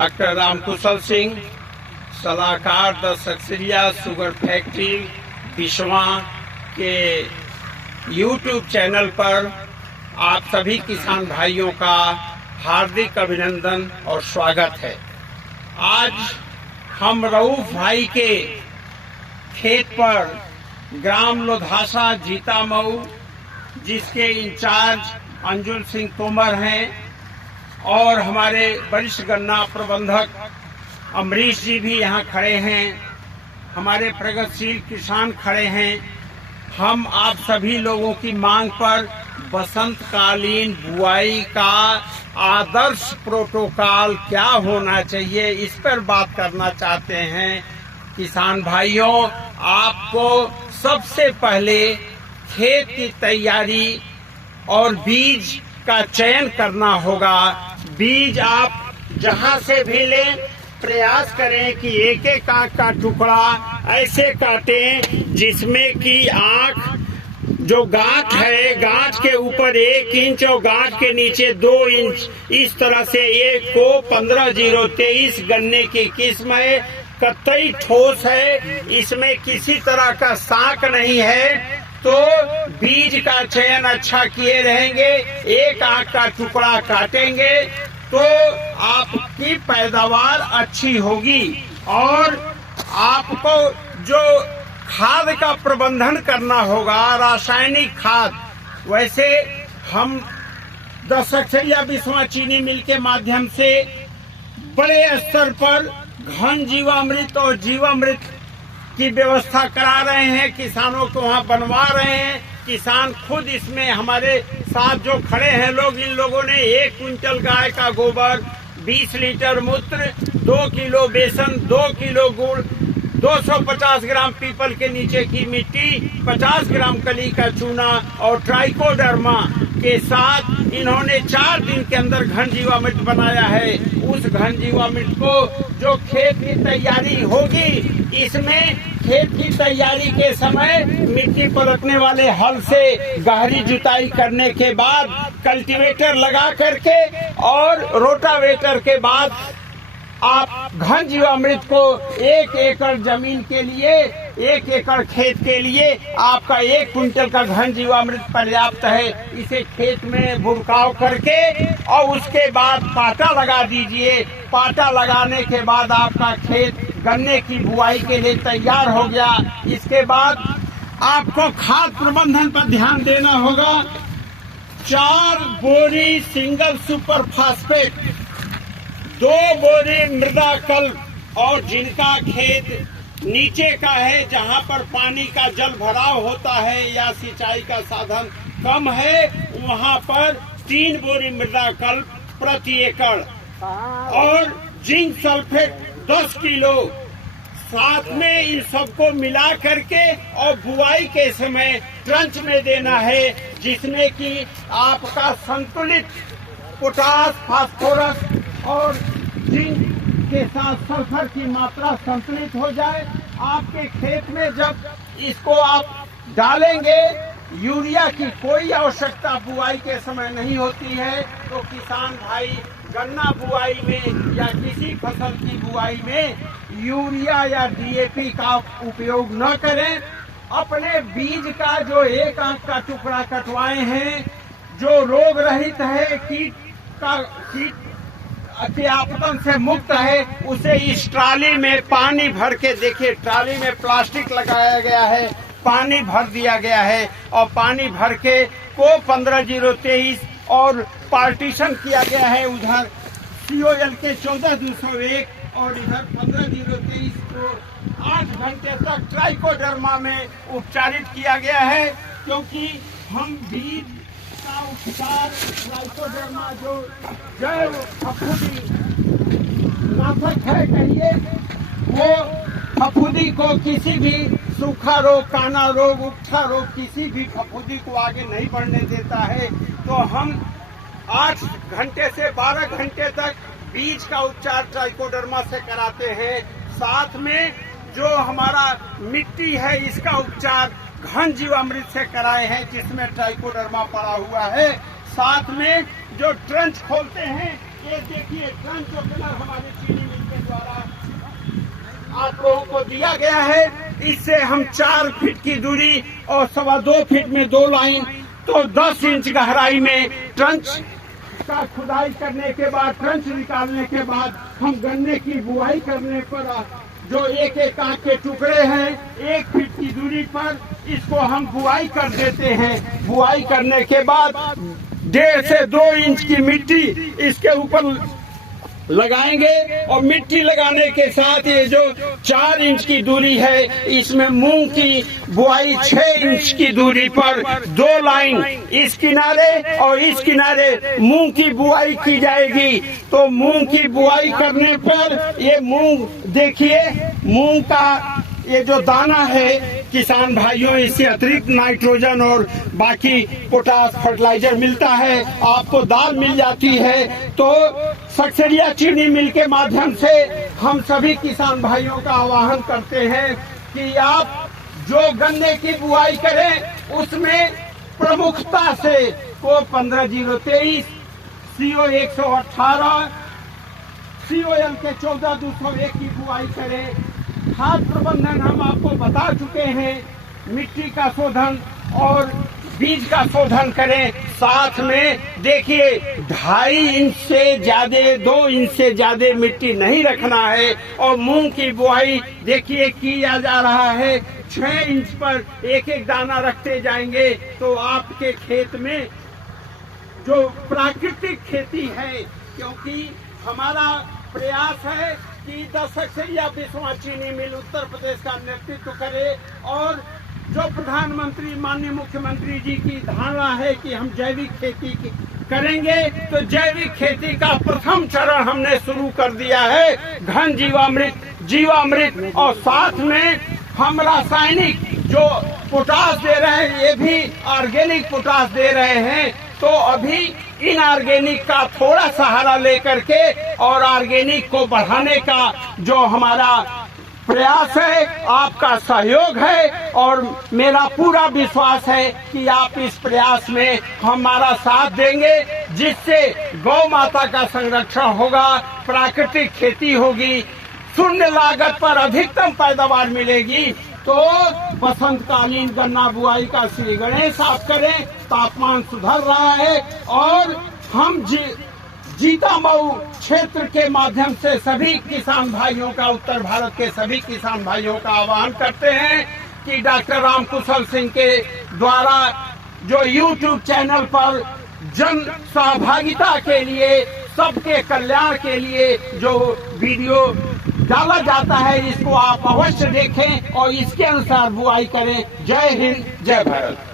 Doctor रामकुशल Singh, सलाहकार the Saksaria sugar factory बिशवा के YouTube channel पर आप सभी किसान भाइयों का हार्दिक अभिनंदन और स्वागत है। आज हम रऊफ भाई के खेत पर ग्राम लोधासा जीतामऊ, जिसके इंचार्ज अंजुल सिंह तोमर हैं, और हमारे वरिष्ठ गन्ना प्रबंधक अमरीश जी भी यहाँ खड़े हैं, हमारे प्रगतिशील किसान खड़े हैं। हम आप सभी लोगों की मांग पर बसंतकालीन बुआई का आदर्श प्रोटोकॉल क्या होना चाहिए, इस पर बात करना चाहते हैं। किसान भाइयों, आपको सबसे पहले खेत की तैयारी और बीज का चयन करना होगा। बीज आप जहां से भी लें, प्रयास करें कि एक एक आंख का टुकड़ा ऐसे काटें जिसमें कि आंख जो गांठ है, गांठ के ऊपर 1 इंच और गांठ के नीचे 2 इंच, इस तरह से एक को 15-023 गन्ने की किस्म है, कतई ठोस है, इसमें किसी तरह का साक नहीं है, तो बीज का चयन अच्छा किए रहेंगे। एक आंख का टुकड़ा काटेंगे तो आपकी पैदावार अच्छी होगी। और आपको जो खाद का प्रबंधन करना होगा, रासायनिक खाद, वैसे हम द सक्सेरिया बिशवा चीनी मिल के माध्यम से बड़े स्तर पर घन जीवामृत और जीवामृत की व्यवस्था करा रहे हैं, किसानों को वहाँ बनवा रहे हैं। किसान खुद इसमें हमारे साथ जो खड़े हैं लोग, इन लोगों ने 1 क्विंटल गाय का गोबर, 20 लीटर मूत्र, 2 किलो बेसन, 2 किलो गुड़, 250 ग्राम पीपल के नीचे की मिट्टी, 50 ग्राम कली का चूना और ट्राइकोडर्मा के साथ इन्होंने 4 दिन के अंदर घन जीवामृत बनाया है। उस घन जीवामृत को जो खेत की तैयारी होगी, इसमें खेत की तैयारी के समय मिट्टी पलटने वाले हल से गहरी जुताई करने के बाद, कल्टीवेटर लगा करके और रोटावेटर के बाद आप घन जीवामृत को 1 एकड़ जमीन के लिए, 1 एकड़ खेत के लिए आपका 1 क्विंटल का घन जीवामृत पर्याप्त है। इसे खेत में बुरकाव करके और उसके बाद पाटा लगा दीजिए। पाटा लगाने के बाद आपका खेत गन्ने की बुआई के लिए तैयार हो गया। इसके बाद आपको खाद प्रबंधन पर ध्यान देना होगा। 4 बोरी सिंगल सुपर फास्फेट, 2 बोरी मृदा कल्प, और जिनका खेत नीचे का है, जहां पर पानी का जल भराव होता है या सिंचाई का साधन कम है, वहां पर 3 बोरी मृदा कल्प प्रति एकड़, और जिंक सल्फेट 10 किलो साथ में इन सबको मिला करके और बुआई के समय ट्रंच में देना है, जिसमें कि आपका संतुलित पोटास, फास्फोरस और जिंक के साथ सल्फर की मात्रा संतुलित हो जाए। आपके खेत में जब इसको आप डालेंगे, यूरिया की कोई आवश्यकता बुआई के समय नहीं होती है। तो किसान भाई गन्ना बुआई में या किसी फसल की बुआई में यूरिया या डीएपी का उपयोग न करें। अपने बीज का जो 1 आंख का टुकड़ा कटवाए हैं, जो रोग रहित है, कीट के आपतन से मुक्त है, उसे इस ट्राली में पानी भर के, देखिए ट्राली में प्लास्टिक लगाया गया है, पानी भर दिया गया है, और पानी भर के को 15-023 और पार्टीशन किया गया है। उधर COL के 14-201 और इधर 15-023 को 8 घंटे तक ट्राइकोडर्मा में उपचारित किया गया है, क्योंकि हम बीज का उपचार ट्राइकोडर्मा जो जैव फफूंदी नाशक है कहिए, वो फफूंदी को किसी भी सूखा रोग, काना रोग, उकठा रोग, किसी भी फफूंदी को आगे नहीं बढ़ने देता है। तो हम 8 घंटे से 12 घंटे तक बीज का उपचार ट्राइकोडर्मा से कराते हैं। साथ में जो हमारा मिट्टी है, इसका उपचार घन जीवामृत से कराए हैं, जिसमें ट्राइकोडर्मा पड़ा हुआ है। साथ में जो ट्रंच खोलते हैं, ये देखिए ट्रंच ओपनर हमारे लोगों को दिया गया है। इससे हम 4 फीट की दूरी और 2.25 फीट में 2 लाइन, तो 10 इंच गहराई में ट्रंच का खुदाई करने के बाद, ट्रंच निकालने के बाद हम गन्ने की बुआई करने पर जो एक आंख के टुकड़े हैं 1 फीट की दूरी पर, इसको हम बुआई कर देते हैं। बुआई करने के बाद 1.5 से 2 इंच की मिट्टी इसके ऊपर लगाएंगे और मिट्टी लगाने के साथ ये जो 4 इंच की दूरी है इसमें मूंग की बुआई 6 इंच की दूरी पर 2 लाइन इस किनारे और इस किनारे मूंग की बुआई की जाएगी। तो मूंग की बुआई करने पर ये मूंग देखिए, मूंग का ये जो दाना है किसान भाइयों, इससे अतिरिक्त नाइट्रोजन और बाकी पोटास फर्टिलाइजर मिलता है, आपको दाल मिल जाती है। तो सक्सेरिया चीनी मिल के माध्यम से हम सभी किसान भाइयों का आह्वान करते हैं कि आप जो गन्ने की बुआई करें उसमें प्रमुखता से को 15023, CO 118, COL के 14201 की बुआई करें। खाद प्रबंधन हम आपको बता चुके हैं, मिट्टी का शोधन और बीज का शोधन करें। साथ में देखिए 2.5 इंच से ज्यादा, 2 इंच से ज्यादा मिट्टी नहीं रखना है। और मूंग की बुआई देखिए किया जा रहा है, 6 इंच पर एक दाना रखते जाएंगे तो आपके खेत में जो प्राकृतिक खेती है, क्योंकि हमारा प्रयास है कि 10 सक्सेरिया बिस्वा चीनी मिल उत्तर प्रदेश का नेतृत्व करे और जो प्रधानमंत्री माननीय मुख्यमंत्री जी की धारणा है कि हम जैविक खेती करेंगे, तो जैविक खेती का प्रथम चरण हमने शुरू कर दिया है, घन जीवामृत और साथ में हम रासायनिक जो पोटास दे रहे हैं ये भी ऑर्गेनिक पोटास दे रहे हैं। तो अभी इनऑर्गेनिक का थोड़ा सहारा लेकर के और ऑर्गेनिक को बढ़ाने का जो हमारा प्रयास है, आपका सहयोग है और मेरा पूरा विश्वास है कि आप इस प्रयास में हमारा साथ देंगे, जिससे गौ माता का संरक्षण होगा, प्राकृतिक खेती होगी, शून्य लागत पर अधिकतम पैदावार मिलेगी। तो बसंतकालीन गन्ना बुआई का श्री गणेश आप करें, तापमान सुधर रहा है और हम जीतामऊ क्षेत्र के माध्यम से सभी किसान भाइयों का, उत्तर भारत के सभी किसान भाइयों का आह्वान करते हैं कि डॉक्टर रामकुशल सिंह के द्वारा जो YouTube चैनल पर जन सहभागिता के लिए, सबके कल्याण के लिए जो वीडियो डाला जाता है, इसको आप अवश्य देखें और इसके अनुसार बुआई करें। जय हिंद, जय भारत।